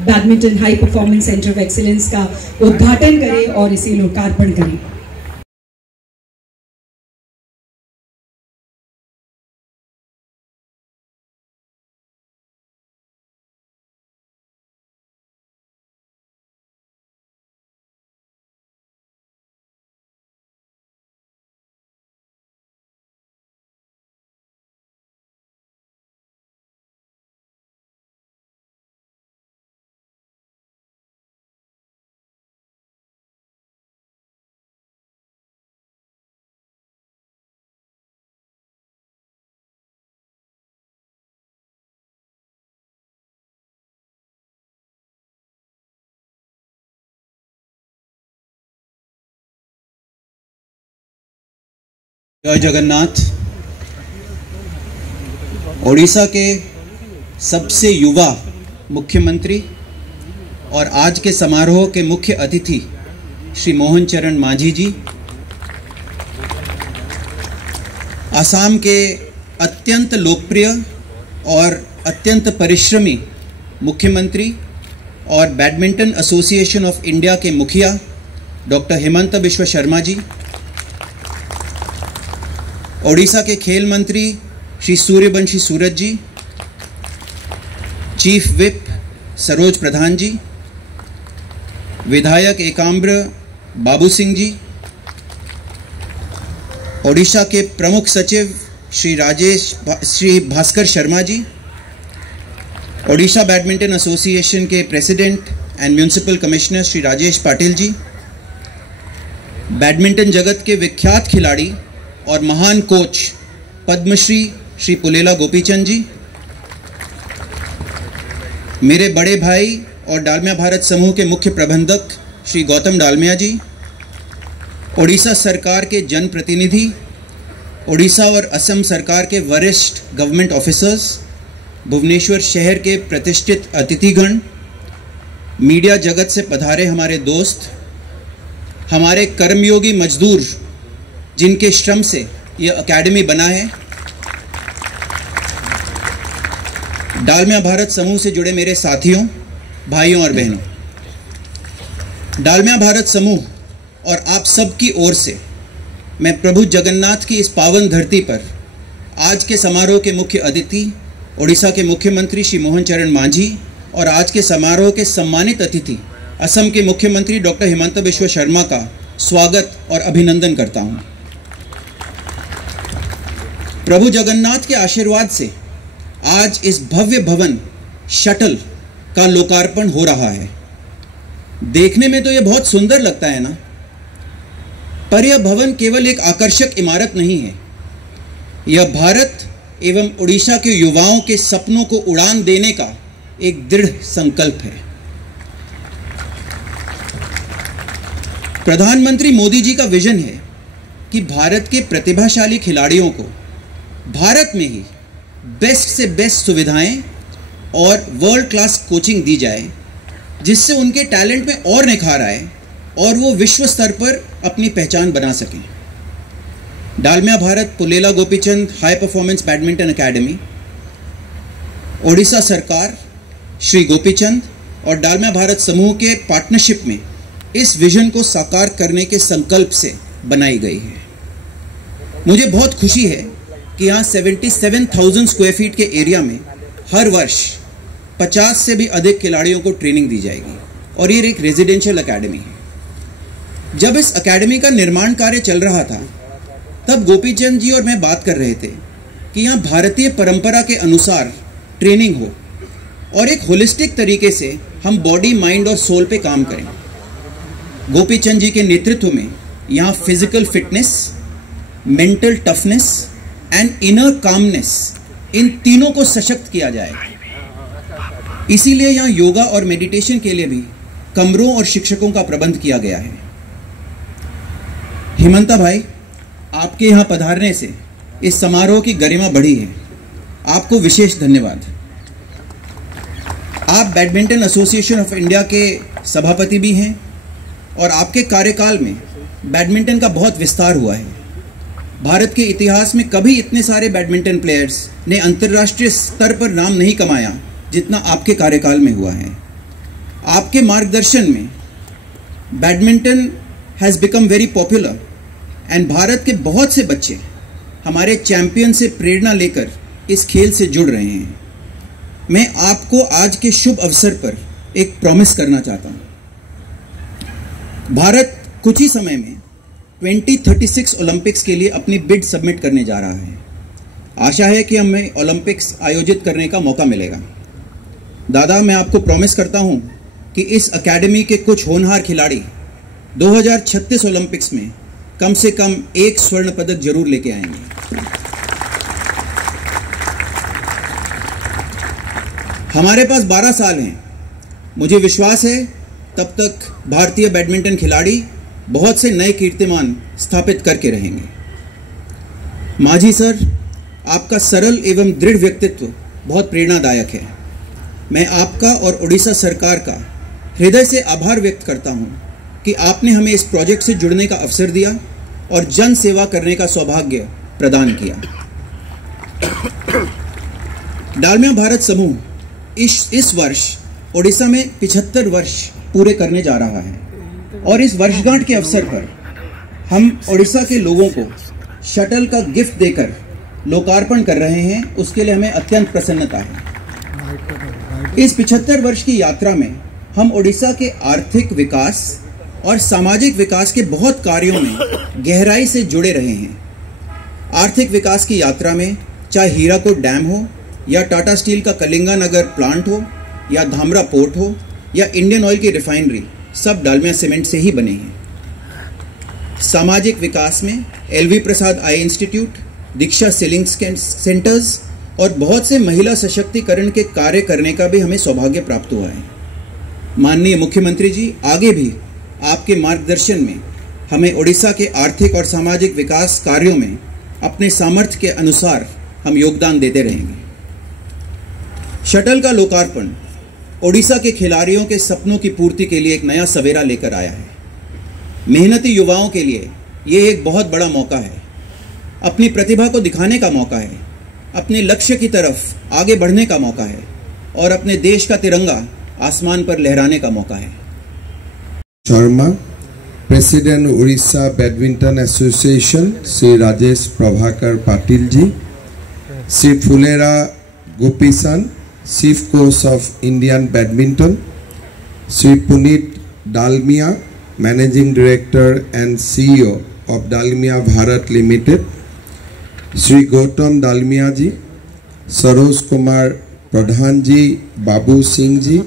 Badminton high performance centre of excellence का उद्घाटन करें और इसे लोकार्पण करें। जय जगन्नाथ। ओडिशा के सबसे युवा मुख्यमंत्री और आज के समारोह के मुख्य अतिथि श्री मोहन चरण मांझी जी, असम के अत्यंत लोकप्रिय और अत्यंत परिश्रमी मुख्यमंत्री और बैडमिंटन एसोसिएशन ऑफ इंडिया के मुखिया डॉक्टर हिमंता बिश्व शर्मा जी, ओडिशा के खेल मंत्री श्री सूर्यवंशी सूरज जी, चीफ विप सरोज प्रधान जी, विधायक एकाम्र बाबू सिंह जी, ओडिशा के प्रमुख सचिव श्री भास्कर शर्मा जी, ओडिशा बैडमिंटन एसोसिएशन के president and municipal commissioner Shri Rajesh Patil ji, badminton जगत के विख्यात खिलाड़ी और महान कोच पद्मश्री श्री पुलेला गोपीचंद जी, मेरे बड़े भाई और डालमिया भारत समूह के मुख्य प्रबंधक श्री गौतम डालमिया जी, ओडिशा सरकार के जनप्रतिनिधि, ओडिशा और असम सरकार के वरिष्ठ गवर्नमेंट ऑफिसर्स, भुवनेश्वर शहर के प्रतिष्ठित अतिथिगण, मीडिया जगत से पधारे हमारे दोस्त, हमारे कर्मयोगी मजदूर जिनके श्रम से यह अकेडमी बना है, डालमिया भारत समूह से जुड़े मेरे साथियों, भाइयों और बहनों, डालमिया भारत समूह और आप सबकी ओर से मैं प्रभु जगन्नाथ की इस पावन धरती पर आज के समारोह के मुख्य अतिथि ओडिशा के मुख्यमंत्री श्री मोहन चरण मांझी और आज के समारोह के सम्मानित अतिथि असम के मुख्यमंत्री डॉक्टर हिमंता बिश्व शर्मा का स्वागत और अभिनंदन करता हूं। प्रभु जगन्नाथ के आशीर्वाद से आज इस भव्य भवन शटल का लोकार्पण हो रहा है। देखने में तो यह बहुत सुंदर लगता है ना, पर यह भवन केवल एक आकर्षक इमारत नहीं है। यह भारत एवं ओडिशा के युवाओं के सपनों को उड़ान देने का एक दृढ़ संकल्प है। प्रधानमंत्री मोदी जी का विजन है कि भारत के प्रतिभाशाली खिलाड़ियों को भारत में ही बेस्ट से बेस्ट सुविधाएं और वर्ल्ड क्लास कोचिंग दी जाए, जिससे उनके टैलेंट में और निखार आए और वो विश्व स्तर पर अपनी पहचान बना सकें। Dalmia Bharat Pullela Gopichand high performance badminton academy, Odisha सरकार, श्री गोपीचंद और डालमिया भारत समूह के पार्टनरशिप में इस विजन को साकार करने के संकल्प से बनाई गई है। मुझे बहुत खुशी है कि यहाँ 77,000 स्क्वायर फीट के एरिया में हर वर्ष 50 से भी अधिक खिलाड़ियों को ट्रेनिंग दी जाएगी और ये एक रेजिडेंशियल एकेडमी है। जब इस एकेडमी का निर्माण कार्य चल रहा था, तब गोपीचंद जी और मैं बात कर रहे थे कि यहाँ भारतीय परंपरा के अनुसार ट्रेनिंग हो और एक होलिस्टिक तरीके से हम बॉडी, माइंड और सोल पे काम करें। गोपीचंद जी के नेतृत्व में यहाँ physical fitness, mental toughness and inner calmness, इन तीनों को सशक्त किया जाए। इसीलिए यहाँ योगा और मेडिटेशन के लिए भी कमरों और शिक्षकों का प्रबंध किया गया है। हिमंता भाई, आपके यहाँ पधारने से इस समारोह की गरिमा बढ़ी है। आपको विशेष धन्यवाद। आप बैडमिंटन एसोसिएशन ऑफ इंडिया के सभापति भी हैं और आपके कार्यकाल में बैडमिंटन का बहुत विस्तार हुआ है। भारत के इतिहास में कभी इतने सारे बैडमिंटन प्लेयर्स ने अंतर्राष्ट्रीय स्तर पर नाम नहीं कमाया जितना आपके कार्यकाल में हुआ है। आपके मार्गदर्शन में badminton has become very popular and Bharat के बहुत से बच्चे हमारे चैंपियन से प्रेरणा लेकर इस खेल से जुड़ रहे हैं। मैं आपको आज के शुभ अवसर पर एक प्रॉमिस करना चाहता हूं। भारत कुछ ही समय में 2036 ओलंपिक्स के लिए अपनी बिड सबमिट करने जा रहा है। आशा है कि हमें ओलंपिक्स आयोजित करने का मौका मिलेगा। दादा, मैं आपको प्रॉमिस करता हूं कि इस एकेडमी के कुछ होनहार खिलाड़ी 2036 ओलंपिक्स में कम से कम 1 स्वर्ण पदक जरूर लेके आएंगे। हमारे पास 12 साल हैं। मुझे विश्वास है तब तक भारतीय बैडमिंटन खिलाड़ी बहुत से नए कीर्तिमान स्थापित करके रहेंगे। माझी सर, आपका सरल एवं दृढ़ व्यक्तित्व बहुत प्रेरणादायक है। मैं आपका और उड़ीसा सरकार का हृदय से आभार व्यक्त करता हूं कि आपने हमें इस प्रोजेक्ट से जुड़ने का अवसर दिया और जन सेवा करने का सौभाग्य प्रदान किया। डालमिया भारत समूह इस वर्ष ओडिशा में 75 वर्ष पूरे करने जा रहा है और इस वर्षगांठ के अवसर पर हम ओडिशा के लोगों को शटल का गिफ्ट देकर लोकार्पण कर रहे हैं। उसके लिए हमें अत्यंत प्रसन्नता है। इस 75 वर्ष की यात्रा में हम ओडिशा के आर्थिक विकास और सामाजिक विकास के बहुत कार्यों में गहराई से जुड़े रहे हैं। आर्थिक विकास की यात्रा में चाहे हीराकुद डैम हो या टाटा स्टील का कलिंगा नगर प्लांट हो या धामरा पोर्ट हो या इंडियन ऑयल की रिफाइनरी, सब डालमिया सीमेंट से ही बने हैं। सामाजिक विकास में एलवी प्रसाद आई इंस्टीट्यूट, दीक्षा सेलिंग सेंटर्स और बहुत से महिला सशक्तिकरण के कार्य करने का भी हमें सौभाग्य प्राप्त हुआ है। माननीय मुख्यमंत्री जी, आगे भी आपके मार्गदर्शन में हमें ओडिशा के आर्थिक और सामाजिक विकास कार्यों में अपने सामर्थ्य के अनुसार हम योगदान देते रहेंगे। शटल का लोकार्पण ओडिशा के खिलाड़ियों के सपनों की पूर्ति के लिए एक नया सवेरा लेकर आया है। मेहनती युवाओं के लिए ये एक बहुत बड़ा मौका है। अपनी प्रतिभा को दिखाने का मौका है, अपने लक्ष्य की तरफ आगे बढ़ने का मौका है और अपने देश का तिरंगा आसमान पर लहराने का मौका है। Sharma, president Orissa badminton association Shri Rajesh Prabhakar Patil ji, Shri Pullela Gopichand, chief coach of Indian badminton, Shri Puneet Dalmia, managing director and CEO of Dalmia Bharat limited, Shri Gautam Dalmia ji, Saroj Kumar Pradhan ji, Babu Singh ji,